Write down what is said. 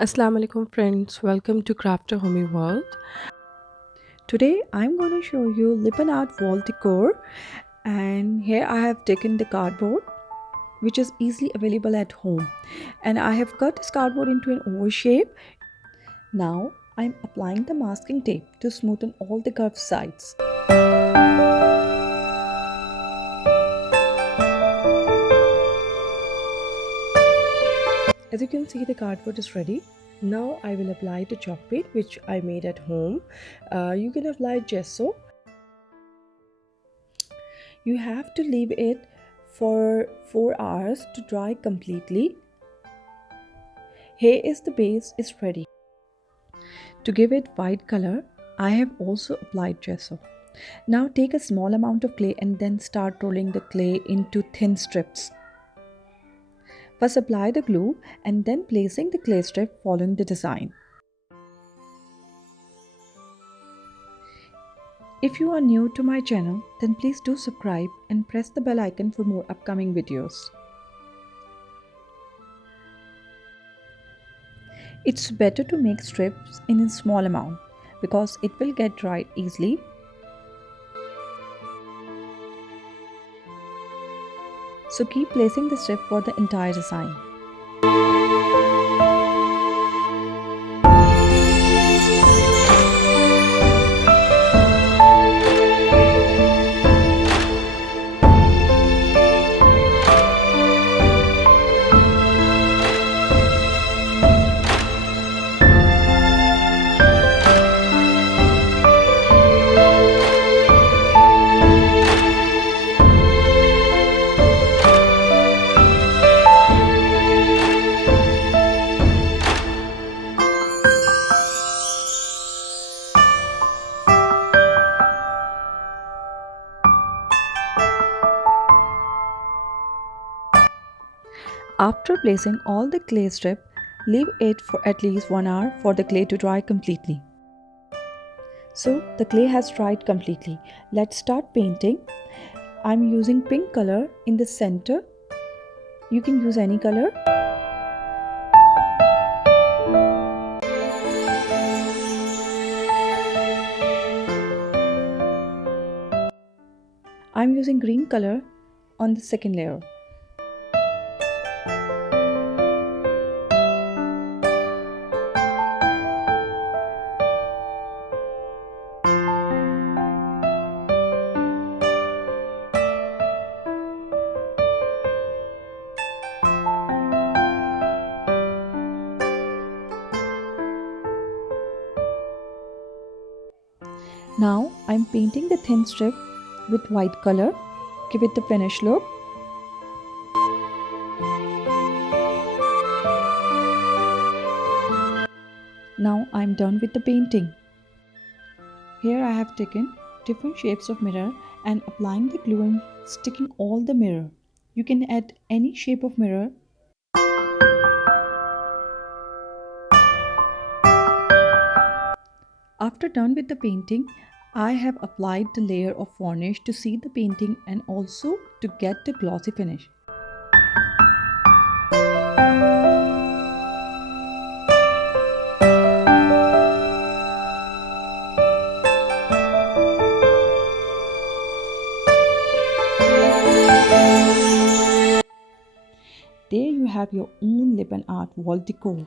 Assalamu alaikum friends, welcome to crafterhummy world. Today I'm going to show you Lippan Art wall decor, and here I have taken the cardboard which is easily available at home, and I have cut this cardboard into an oval shape. Now I'm applying the masking tape to smoothen all the curved sides. As you can see, the cardboard is ready. Now I will apply the chalk paint which I made at home. You can apply gesso. You have to leave it for 4 hours to dry completely. Here is the base is ready. To give it white color, I have also applied gesso. Now take a small amount of clay and then start rolling the clay into thin strips. First apply the glue and then placing the clay strip following the design. If you are new to my channel, then please do subscribe and press the bell icon for more upcoming videos. It's better to make strips in a small amount because it will get dried easily. So keep placing the strip for the entire design. After placing all the clay strip, leave it for at least 1 hour for the clay to dry completely. So the clay has dried completely. Let's start painting. I'm using pink color in the center. You can use any color. I'm using green color on the second layer. Now I'm painting the thin strip with white color. Give it the finished look. Now I'm done with the painting. Here I have taken different shapes of mirror and applying the glue and sticking all the mirror. You can add any shape of mirror. After done with the painting, I have applied the layer of varnish to seal the painting and also to get the glossy finish. There you have your own Lippan art wall decor.